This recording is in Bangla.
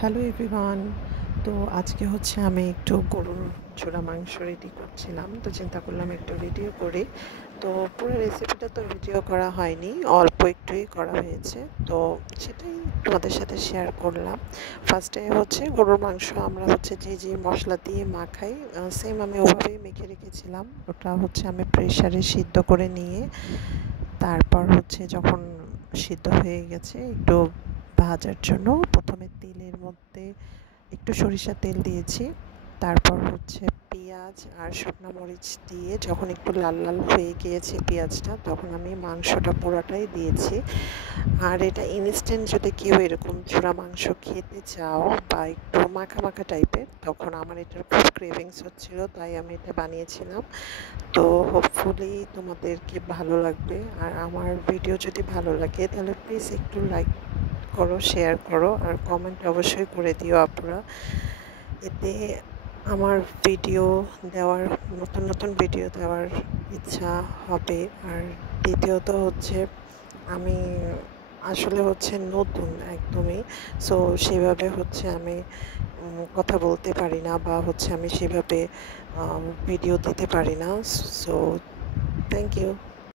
Hello everyone. তো আজকে হচ্ছে আমি একটু গরুর ঝোড়া মাংস রেডি করছিলাম, তো চিন্তা করলাম একটু ভিডিও করি। তো পুরো রেসিপিটা তো ভিডিও করা হয়নি, অল্প একটুই করা হয়েছে, তো সেটাই তোমাদের সাথে শেয়ার করলাম। ফার্স্টে হচ্ছে গরুর মাংস আমরা হচ্ছে যে মশলা দিয়ে মাখাই, সেম আমি ওভাবেই মেখে রেখেছিলাম। ওটা হচ্ছে আমি প্রেশারে সিদ্ধ করে নিয়ে তারপর হচ্ছে যখন সিদ্ধ হয়ে গেছে একটু ভাজার জন্য প্রথমে তেলের মধ্যে একটু সরিষার তেল দিয়েছি। তারপর হচ্ছে পেঁয়াজ আর শুকনো মরিচ দিয়ে যখন একটু লাল লাল হয়ে গিয়েছে পেঁয়াজটা, তখন আমি মাংসটা পুরোটাই দিয়েছি। আর এটা ইনস্ট্যান্ট যদি কেউ এরকম চূড়া মাংস খেতে চাও বা একটু মাখা মাখা টাইপের, তখন আমার এটার খুব ক্রেভিংস হচ্ছিল, তাই আমি এটা বানিয়েছিলাম। তো হোপফুলি তোমাদেরকে ভালো লাগবে। আর আমার ভিডিও যদি ভালো লাগে তাহলে প্লিজ একটু লাইক করো, শেয়ার করো, আর কমেন্ট অবশ্যই করে দিও আপুরা। এতে আমার ভিডিও দেওয়ার, নতুন নতুন ভিডিও দেওয়ার ইচ্ছা হবে। আর দ্বিতীয়ত হচ্ছে আমি আসলে হচ্ছে নতুন একদমই, সো সেভাবে হচ্ছে আমি কথা বলতে পারি না, বা হচ্ছে আমি সেভাবে ভিডিও দিতে পারি না। So thank you.